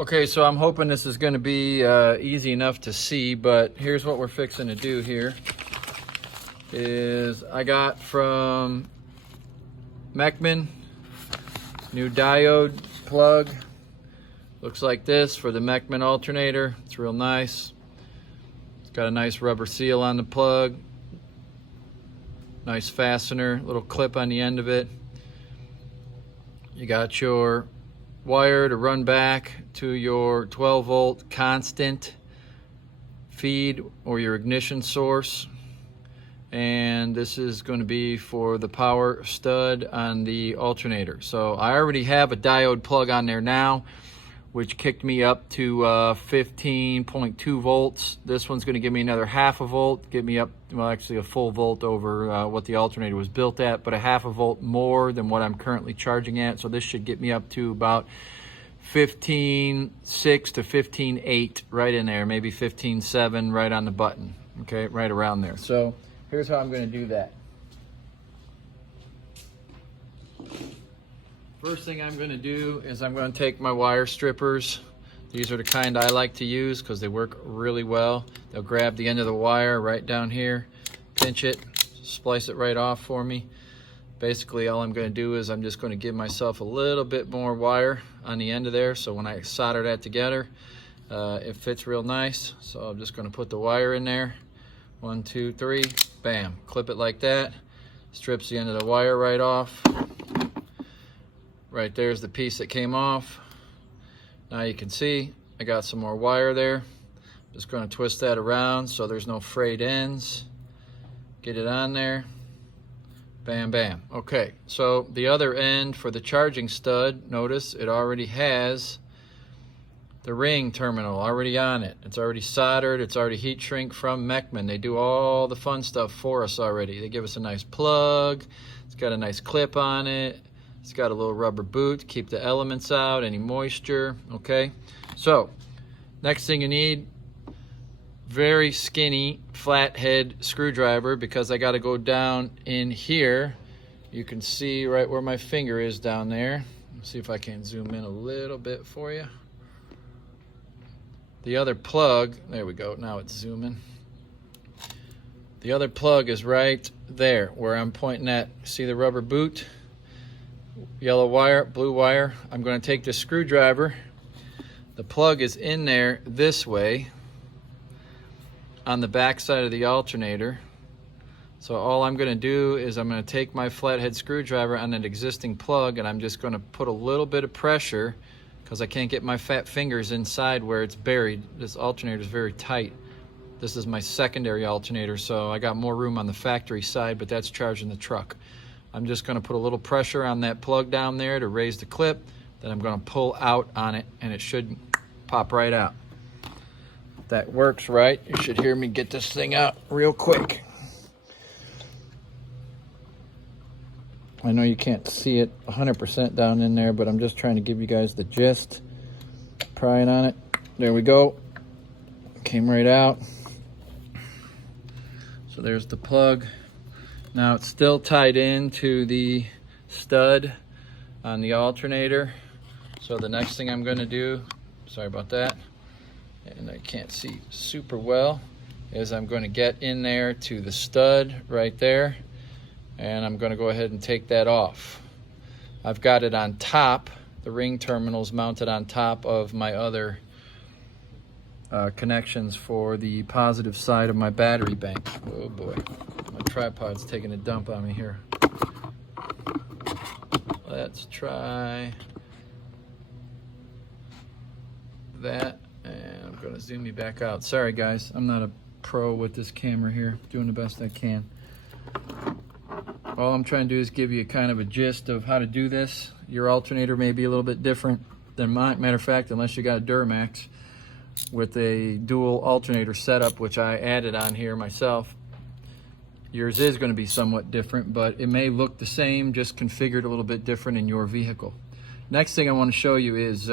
Okay, so I'm hoping this is going to be easy enough to see, but here's what we're fixing to do here. Is I got from Mechman, new diode plug. Looks like this for the Mechman Alternator. It's real nice. It's got a nice rubber seal on the plug. Nice fastener, little clip on the end of it. You got your wire to run back to your 12 volt constant feed or your ignition source, and this is going to be for the power stud on the alternator. So I already have a diode plug on there now, which kicked me up to 15.2 volts. This one's going to give me another half a volt, get me up, well, actually a full volt over what the alternator was built at, but a half a volt more than what I'm currently charging at. So this should get me up to about 15.6 to 15.8, right in there, maybe 15.7 right on the button, okay, right around there. So here's how I'm going to do that. First thing I'm going to do is I'm going to take my wire strippers. These are the kind I like to use because they work really well. They'll grab the end of the wire right down here, pinch it, splice it right off for me. Basically all I'm going to do is I'm just going to give myself a little bit more wire on the end of there, so when I solder that together it fits real nice. So I'm just going to put the wire in there, 1, 2, 3, bam, clip it like that, strips the end of the wire right off. Right there's the piece that came off. Now you can see I got some more wire there. Just going to twist that around so there's no frayed ends. Get it on there. Bam, bam. Okay, so the other end for the charging stud, notice it already has the ring terminal already on it. It's already soldered. It's already heat shrink from Mechman. They do all the fun stuff for us already. They give us a nice plug. It's got a nice clip on it. It's got a little rubber boot to keep the elements out, any moisture, okay? So, next thing you need, very skinny flathead screwdriver, because I got to go down in here. You can see right where my finger is down there. Let's see if I can zoom in a little bit for you. The other plug, there we go, now it's zooming. The other plug is right there where I'm pointing at. See the rubber boot? Yellow wire, blue wire. I'm going to take the screwdriver. The plug is in there this way on the back side of the alternator. So all I'm going to do is I'm going to take my flathead screwdriver on an existing plug, and I'm just going to put a little bit of pressure because I can't get my fat fingers inside where it's buried. This alternator is very tight. This is my secondary alternator, so I got more room on the factory side, but that's charging the truck. I'm just going to put a little pressure on that plug down there to raise the clip. Then I'm going to pull out on it, and it should pop right out. If that works right, you should hear me get this thing out real quick. I know you can't see it 100% down in there, but I'm just trying to give you guys the gist. Prying on it. There we go. Came right out. So there's the plug. Now it's still tied into the stud on the alternator. So the next thing I'm going to do, sorry about that, and I can't see super well, is I'm going to get in there to the stud right there, and I'm going to go ahead and take that off. I've got it on top. The ring terminal's mounted on top of my other connections for the positive side of my battery bank. Oh boy, my tripod's taking a dump on me here. Let's try that, and I'm going to zoom you back out. Sorry guys, I'm not a pro with this camera here, doing the best I can. All I'm trying to do is give you kind of a gist of how to do this. Your alternator may be a little bit different than mine. Matter of fact, unless you got a Dirtymax with a dual alternator setup, which I added on here myself, yours is going to be somewhat different, but it may look the same, just configured a little bit different in your vehicle. Next thing I want to show you is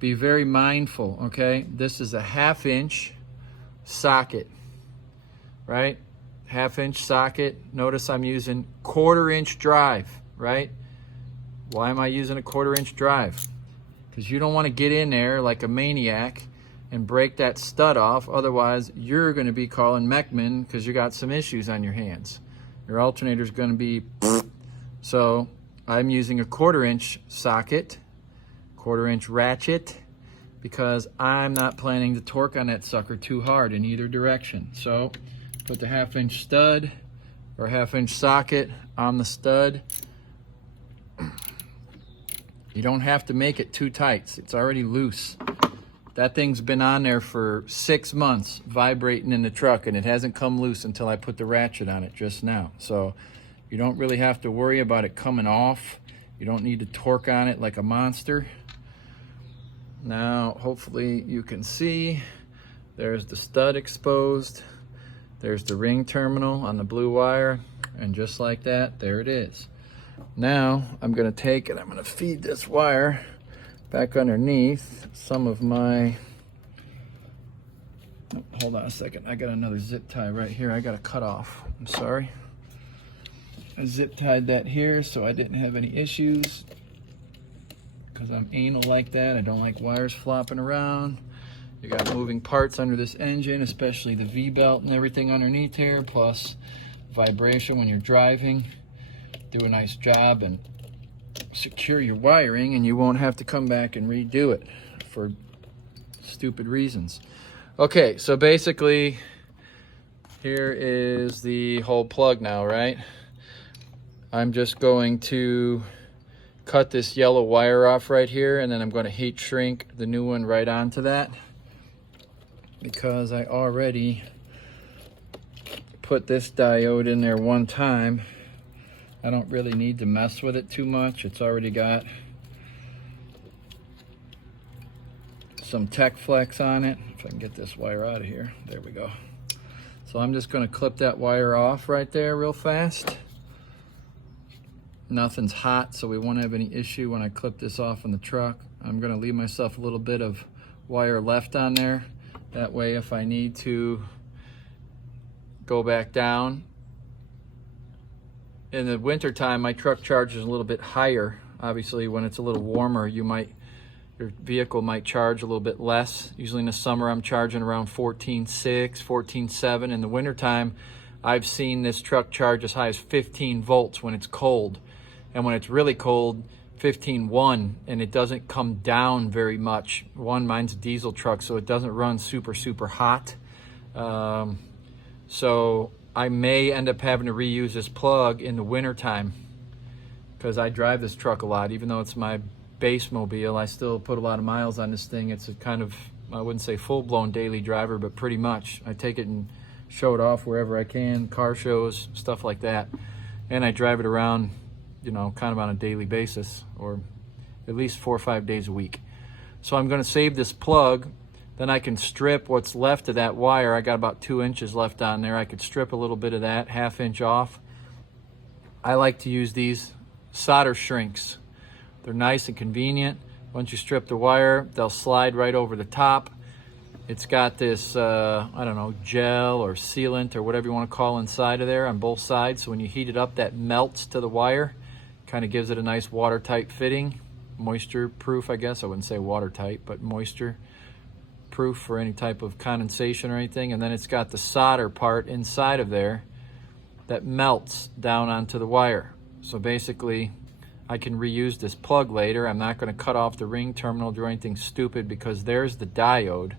be very mindful, okay? This is a 1/2 inch socket, right? 1/2 inch socket. Notice I'm using 1/4 inch drive, right? Why am I using a 1/4 inch drive? because you don't want to get in there like a maniac and break that stud off. Otherwise, you're going to be calling Mechman because you got some issues on your hands. Your alternator is going to be... So I'm using a 1/4 inch socket, 1/4 inch ratchet, because I'm not planning to torque on that sucker too hard in either direction. So put the 1/2 inch stud or 1/2 inch socket on the stud. You don't have to make it too tight. It's already loose. That thing's been on there for 6 months vibrating in the truck, and it hasn't come loose until I put the ratchet on it just now. So you don't really have to worry about it coming off. You don't need to torque on it like a monster. Now, hopefully you can see, there's the stud exposed. There's the ring terminal on the blue wire, and just like that, there it is. Now, I'm gonna take it, I'm gonna feed this wire back underneath some of my, oh, hold on a second, I got another zip tie right here I gotta cut off. I'm sorry. I zip tied that here so I didn't have any issues, because I'm anal like that. I don't like wires flopping around. You got moving parts under this engine, especially the V-belt and everything underneath here, plus vibration when you're driving. Do a nice job and secure your wiring, and you won't have to come back and redo it for stupid reasons. Okay, so basically here is the whole plug now, right? I'm just going to cut this yellow wire off right here, and then I'm going to heat shrink the new one right onto that, because I already put this diode in there one time. I don't really need to mess with it too much. It's already got some Tech Flex on it. If I can get this wire out of here. There we go. So I'm just going to clip that wire off right there real fast. Nothing's hot, so we won't have any issue when I clip this off in the truck. I'm going to leave myself a little bit of wire left on there. That way, if I need to go back down. In the winter time, my truck charges a little bit higher. Obviously, when it's a little warmer, your vehicle might charge a little bit less. Usually in the summer, I'm charging around 14.6, 14.7. In the winter time, I've seen this truck charge as high as 15 volts when it's cold. And when it's really cold, 15.1, and it doesn't come down very much. Mine's a diesel truck, so it doesn't run super, super hot. So I may end up having to reuse this plug in the winter time, because I drive this truck a lot. Even though it's my base mobile, I still put a lot of miles on this thing. It's a kind of, I wouldn't say full-blown daily driver, but pretty much. I take it and show it off wherever I can, car shows, stuff like that. And I drive it around, you know, kind of on a daily basis, or at least 4 or 5 days a week. So I'm going to save this plug. Then I can strip what's left of that wire. I got about 2 inches left on there. I could strip a little bit of that, 1/2 inch off. I like to use these solder shrinks. They're nice and convenient. Once you strip the wire, they'll slide right over the top. It's got this, I don't know, gel or sealant or whatever you want to call inside of there on both sides. So when you heat it up, that melts to the wire. Kind of gives it a nice watertight fitting. Moisture proof, I guess. I wouldn't say watertight, but moisture proof for any type of condensation or anything. And then it's got the solder part inside of there that melts down onto the wire. So basically, I can reuse this plug later. I'm not going to cut off the ring terminal, do anything stupid, because there's the diode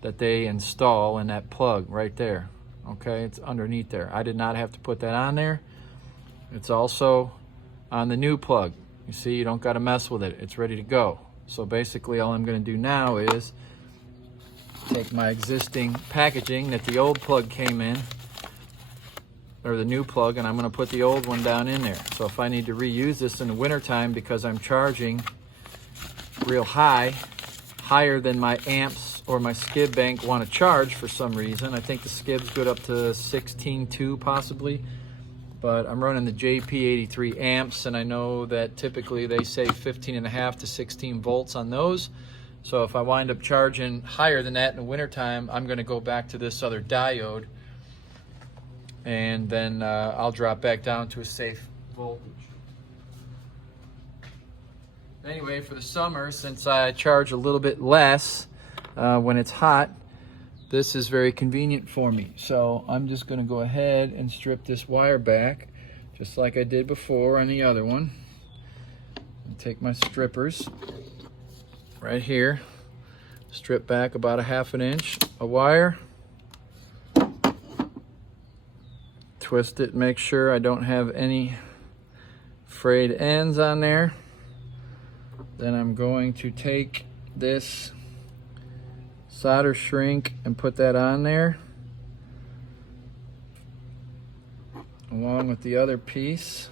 that they install in that plug right there. Okay, it's underneath there. I did not have to put that on there. It's also on the new plug. You see, you don't got to mess with it. It's ready to go. So basically, all I'm going to do now is take my existing packaging that the old plug came in, or the new plug, and I'm going to put the old one down in there. So if I need to reuse this in the wintertime because I'm charging real high, higher than my amps or my skid bank want to charge for some reason. I think the skid's good up to 16.2 possibly, but I'm running the JP83 amps, and I know that typically they say 15.5 to 16 volts on those. So if I wind up charging higher than that in the wintertime, I'm going to go back to this other diode, and then I'll drop back down to a safe voltage. Anyway, for the summer, since I charge a little bit less when it's hot, this is very convenient for me. So I'm just going to go ahead and strip this wire back, just like I did before on the other one. And take my strippers right here, strip back about a ½ inch of wire, twist it, make sure I don't have any frayed ends on there. Then I'm going to take this solder shrink and put that on there along with the other piece.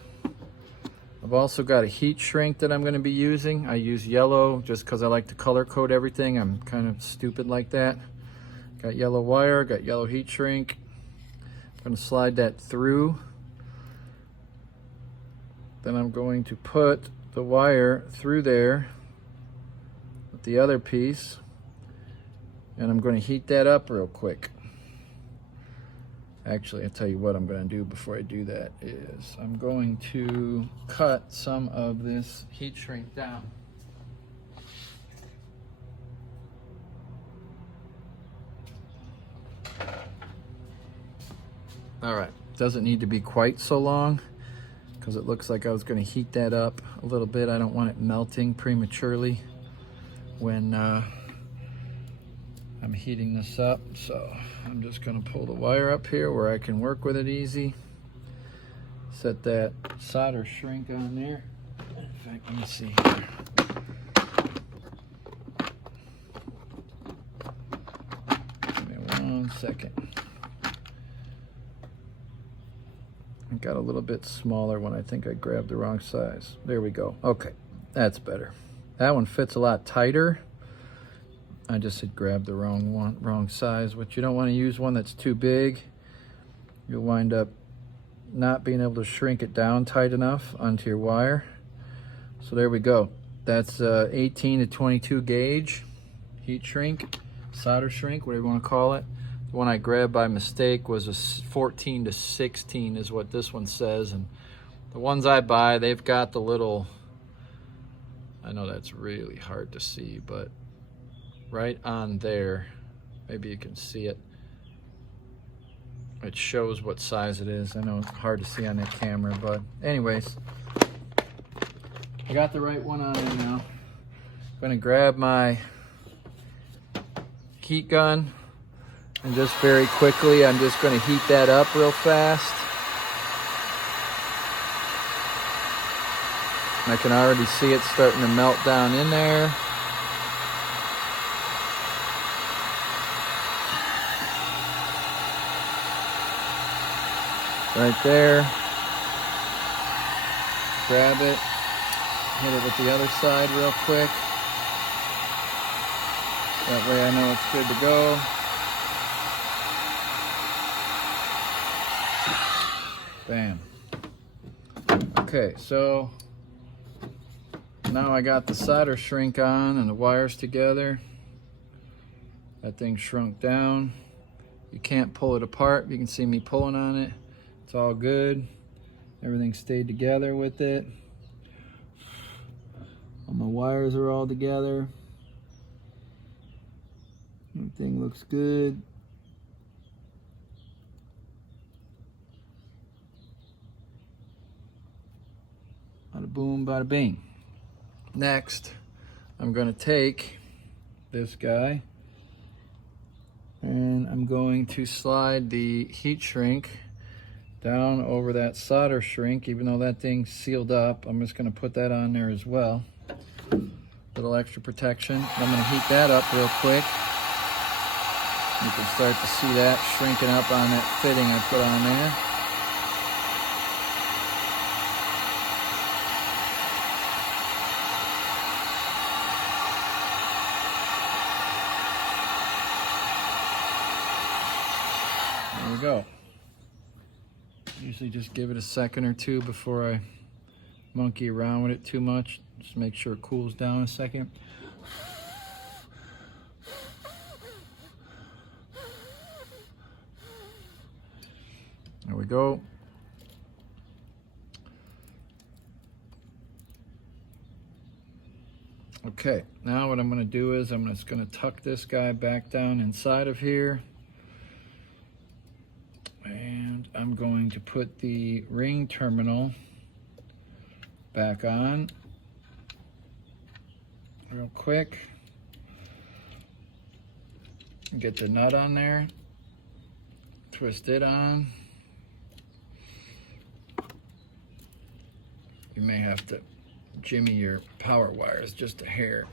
I've also got a heat shrink that I'm going to be using. I use yellow just because I like to color code everything. I'm kind of stupid like that. Got yellow wire, got yellow heat shrink. I'm going to slide that through. Then I'm going to put the wire through there with the other piece, and I'm going to heat that up real quick. Actually, I'll tell you what I'm going to do before I do that is I'm going to cut some of this heat shrink down. All right, doesn't need to be quite so long because it looks like I was going to heat that up a little bit. I don't want it melting prematurely when I'm heating this up. So I'm just going to pull the wire up here where I can work with it easy. Set that solder shrink on there. In fact, let me see here. Give me 1 second. It got a little bit smaller when I think I grabbed the wrong size. There we go. Okay, that's better. That one fits a lot tighter. I just had grabbed the wrong size, but you don't want to use one that's too big. You'll wind up not being able to shrink it down tight enough onto your wire. So there we go. That's 18 to 22 gauge heat shrink, solder shrink, whatever you want to call it. The one I grabbed by mistake was a 14 to 16 is what this one says. And the ones I buy, they've got the little, I know that's really hard to see, but right on there, maybe you can see it. It shows what size it is. I know it's hard to see on that camera, but anyways, I got the right one on there now. I'm gonna grab my heat gun and just very quickly, I'm just gonna heat that up real fast. I can already see it starting to melt down in there. Right there. Grab it, hit it with the other side real quick. That way I know it's good to go. Bam. Okay, so now I got the solder shrink on and the wires together. That thing shrunk down. You can't pull it apart. You can see me pulling on it. It's all good. Everything stayed together with it. All my wires are all together. Everything looks good. Bada boom, bada bing. Next, I'm going to take this guy and I'm going to slide the heat shrink down over that solder shrink. Even though that thing's sealed up, I'm just going to put that on there as well. Little extra protection. I'm going to heat that up real quick. You can start to see that shrinking up on that fitting I put on there. There we go. Usually just give it a second or two before I monkey around with it too much. Just make sure it cools down a second. There we go. Okay, now what I'm going to do is I'm just going to tuck this guy back down inside of here. And I'm going to put the ring terminal back on real quick. Get the nut on there. Twist it on. You may have to jimmy your power wires just a hair,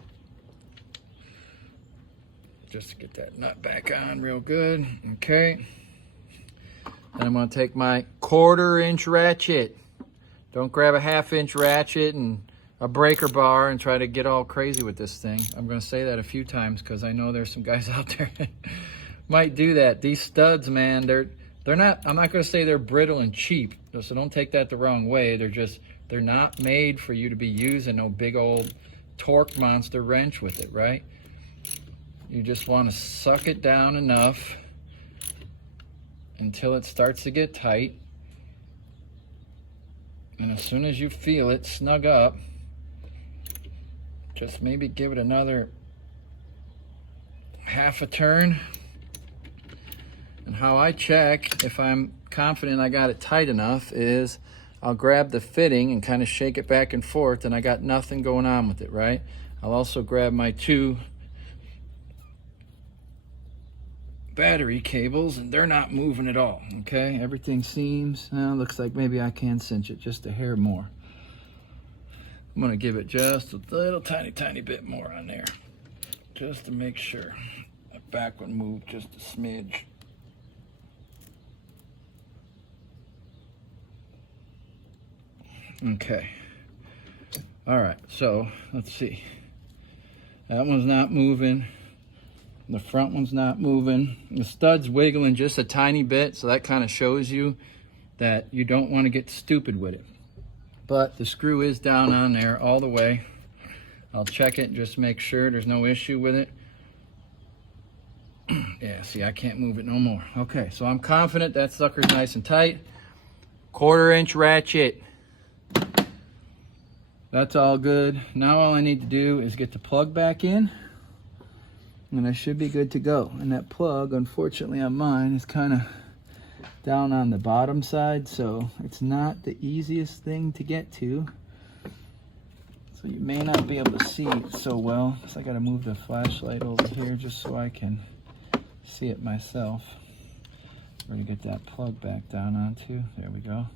just to get that nut back on real good. Okay. And I'm going to take my 1/4-inch ratchet. Don't grab a 1/2-inch ratchet and a breaker bar and try to get all crazy with this thing. I'm going to say that a few times because I know there's some guys out there that might do that. These studs, man, they're not, I'm not going to say they're brittle and cheap, so don't take that the wrong way. They're not made for you to be using no big old torque monster wrench with it, right? You just want to suck it down enough until it starts to get tight. And as soon as you feel it snug up, just maybe give it another 1/2 turn. And how I check if I'm confident I got it tight enough is I'll grab the fitting and kind of shake it back and forth, and I got nothing going on with it, right? I'll also grab my 2 battery cables, and they're not moving at all, okay? Everything seems, looks like maybe I can cinch it just a hair more. I'm gonna give it just a little tiny bit more on there, just to make sure. The back one moved just a smidge. Okay. All right, so let's see. That one's not moving. The front one's not moving. The stud's wiggling just a tiny bit, so that kind of shows you that you don't want to get stupid with it. But the screw is down on there all the way. I'll check it, just make sure there's no issue with it. Yeah, see, I can't move it no more. Okay, so I'm confident that sucker's nice and tight. 1/4-inch ratchet. That's all good. Now all I need to do is get the plug back in, and I should be good to go. And that plug, unfortunately on mine, is kind of down on the bottom side, so it's not the easiest thing to get to. So you may not be able to see it so well. So I gotta move the flashlight over here just so I can see it myself. Where to get that plug back down onto. There we go.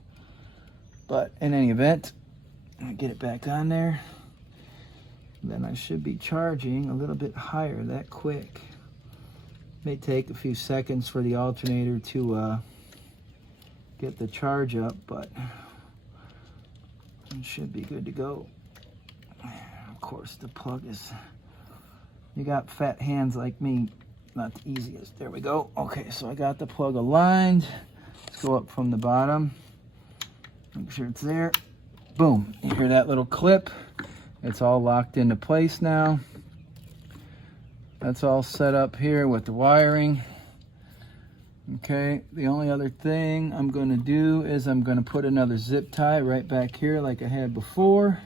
But in any event, I get it back on there. Then I should be charging a little bit higher that quick. May take a few seconds for the alternator to get the charge up, but it should be good to go. Of course, the plug is, you got fat hands like me, not the easiest. There we go. Okay, so I got the plug aligned. Let's go up from the bottom. Make sure it's there. Boom. You hear that little clip? It's all locked into place now. That's all set up here with the wiring. Okay, the only other thing I'm going to do is I'm going to put another zip tie right back here like I had before,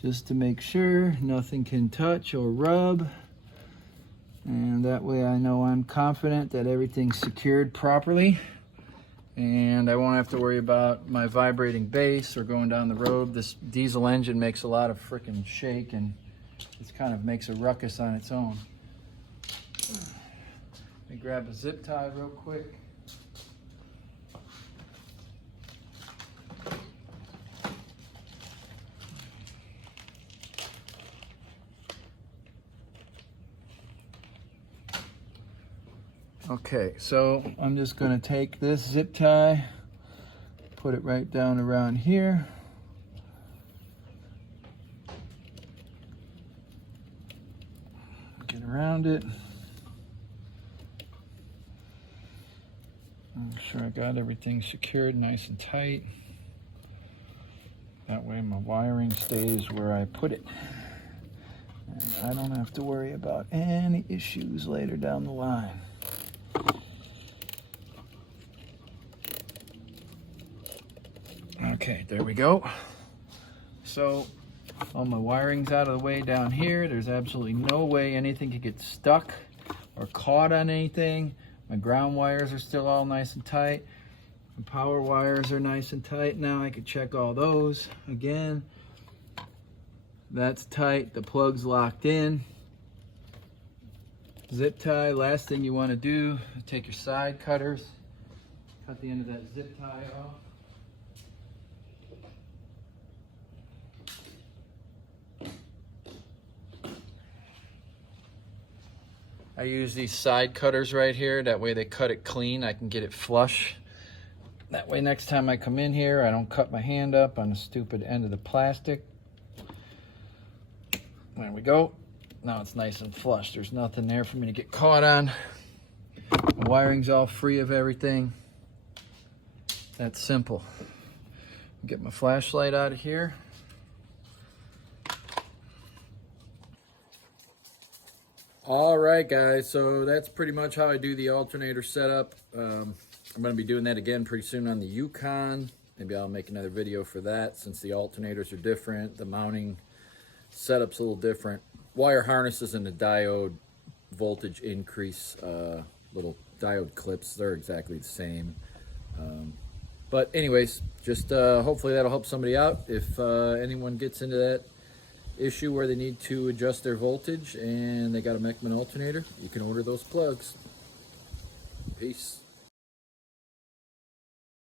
just to make sure nothing can touch or rub. And that way I know I'm confident that everything's secured properly. And I won't have to worry about my vibrating bass or going down the road. This diesel engine makes a lot of freaking shake, and it kind of makes a ruckus on its own. Let me grab a zip tie real quick. Okay, so I'm just going to take this zip tie, put it right down around here. Get around it. Make sure I got everything secured nice and tight. That way my wiring stays where I put it. And I don't have to worry about any issues later down the line. Okay, there we go. So All my wiring's out of the way down here. There's absolutely no way anything could get stuck or caught on anything. My ground wires are still all nice and tight. The power wires are nice and tight. Now I can check all those again. That's tight. The plug's locked in. Zip tie. Last thing you want to do, take your side cutters, cut the end of that zip tie off. I use these side cutters right here. That way they cut it clean. I can get it flush. That way next time I come in here, I don't cut my hand up on the stupid end of the plastic. There we go. Now it's nice and flush. There's nothing there for me to get caught on. The wiring's all free of everything. That's simple. Get my flashlight out of here. All right, guys, so that's pretty much how I do the alternator setup. I'm going to be doing that again pretty soon on the Yukon. Maybe I'll make another video for that since the alternators are different. The mounting setup's a little different. Wire harnesses and the diode voltage increase, little diode clips, they're exactly the same. But anyways, just hopefully that'll help somebody out if anyone gets into that issue where they need to adjust their voltage and they got a Mechman alternator. You can order those plugs. Peace.